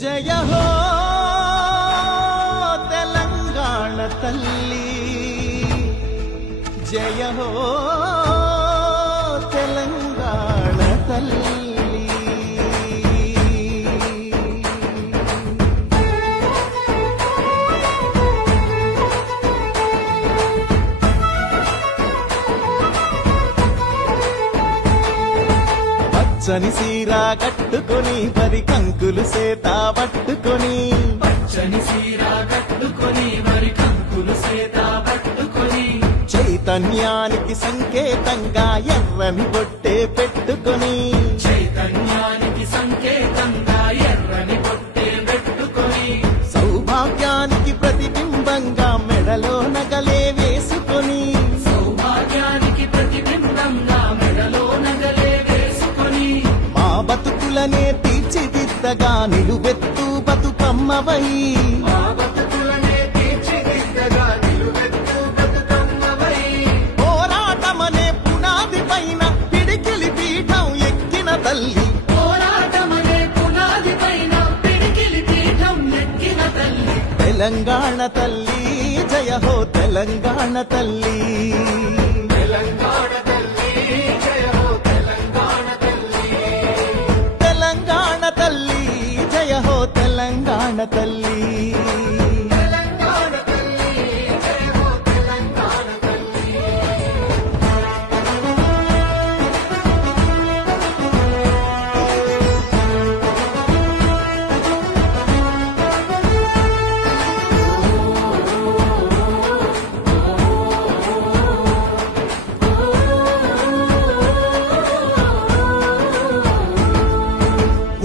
జయ హో తెలంగాణ తల్లి, జయ హో తెలంగాణ తల్లి. పచ్చని సీరా కట్టుకొని వరి కంకులు సేత పట్టుకొని, పచ్చని సీరా కట్టుకొని వరి కంకులు సేత పట్టుకొని, చైతన్యానికి సంకేతంగా ఎర్రని బొట్టే పెట్టుకొని, చైతన్యానికి సంకేతంగా ఎర్రని బొట్టే పెట్టుకొని, సౌభాగ్యానికి ప్రతిబింబంగా మెడలో నగలే వేసుకొని, సౌభాగ్యానికి ప్రతిబింబంగా మెడలో నగలే వేసుకొని, మా బతుకులనే తీర్చిదిద్దగా నిలువెత్తు బతుకమ్మవై, మా బతుకులనే తీర్చిదిద్దగా నిలువెత్తు బతుకమ్మవై, పోరాటమనే పునాది పైన పిడికిలి పీఠం ఎక్కిన తల్లి, పోరాటమనే పునాది పైన పిడికిలి పీఠం ఎక్కిన తల్లి, తెలంగాణ తల్లి, జయ హో తెలంగాణ తల్లి. తెలంగాణ తల్లి, జయ హో తెలంగాణ తల్లి, తెలంగాణ తల్లి, జయ హో తెలంగాణ తల్లి. తెలంగాణ తల్లి, జయ హో తెలంగాణ తల్లి.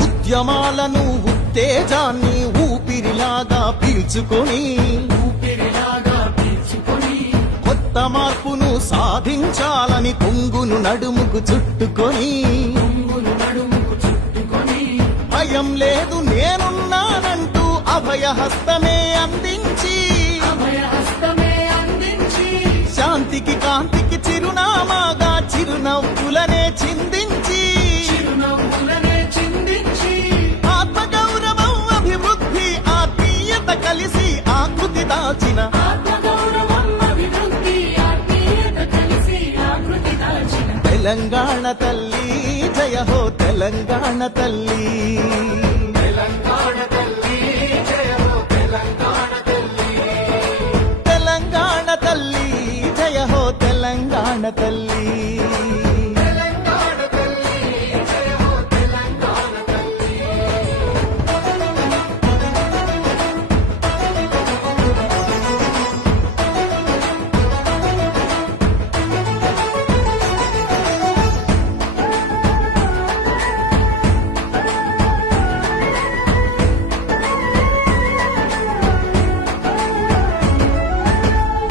ఉద్యమాలను ఉత్తేజాన్ని ఊపిరిలాగా పీల్చుకొని, ఊపిరిలాగా పీల్చుకొని, కొత్త మార్పును సాధించాలని కొంగును నడుముకు చుట్టుకొని, కొంగును నడుముకు చుట్టుకొని, భయం లేదు నేనున్నానంటూ అభయహస్తమే అందించి, అభయహస్తమే అందించి, శాంతికి కాంతికి చిరునామాగా చిరునవ్వులనే చిందించి, చిరునవ్వులనే చిందించి, ఆత్మగౌరవం అభివృద్ధి ఆత్మీయత కలిసి ఆకృతి దాచిన, ఆత్మగౌరవం అభివృద్ధి ఆత్మీయత కలిసి ఆకృతి దాచిన, తెలంగాణ తల్లి, జయ హో తెలంగాణ తల్లి. తెలంగాణ తల్లి, జయ హో తెలంగాణ తల్లి, తెలంగాణ తల్లి, జయ హో తెలంగాణ తల్లి. తెలంగాణ తల్లి, జయ హో తెలంగాణ తల్లి.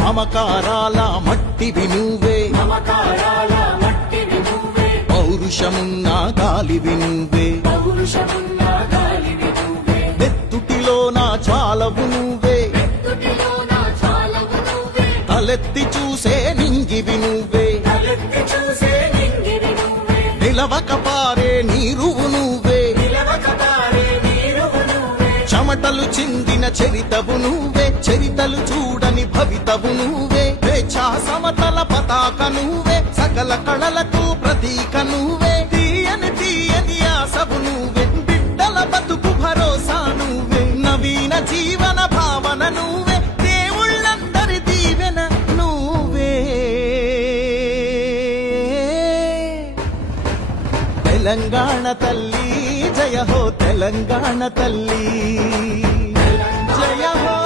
మమకారాల మట్టివి నువ్వే, మమకారాల మట్టివి నువ్వే, పౌరుషమున్న గాలివి నువ్వే, పౌరుషమున్న గాలివి నువ్వే, నెత్తుటిలో నా జ్వాలవు నువ్వే, నెత్తుటిలోన చాలవు నువ్వే, తలెత్తి చూసే నింగివి నువ్వే, తలెత్తి చూసే నింగివి నువ్వే, నిలవక పారే నీరువు నువ్వే, నిలవక పారే నీరువు నువ్వే, చెమటలు చిందిన చరితవు నువ్వే, చరితలు చూడని భవితవు నువ్వే, స్వేచ్ఛా సమతల పతాక నువ్వే, సకల కళలకు ప్రతీక నువ్వే, తీయని తీయని ఆశవు నువ్వే, బిడ్డల బతుకు భరోసా నువ్వే, నవీన జీవన భావన నువ్వే, దేవుళ్ళందరి దీవెన నువ్వే. తెలంగాణ తల్లి, జయ హో తెలంగాణ తల్లి, జయ హో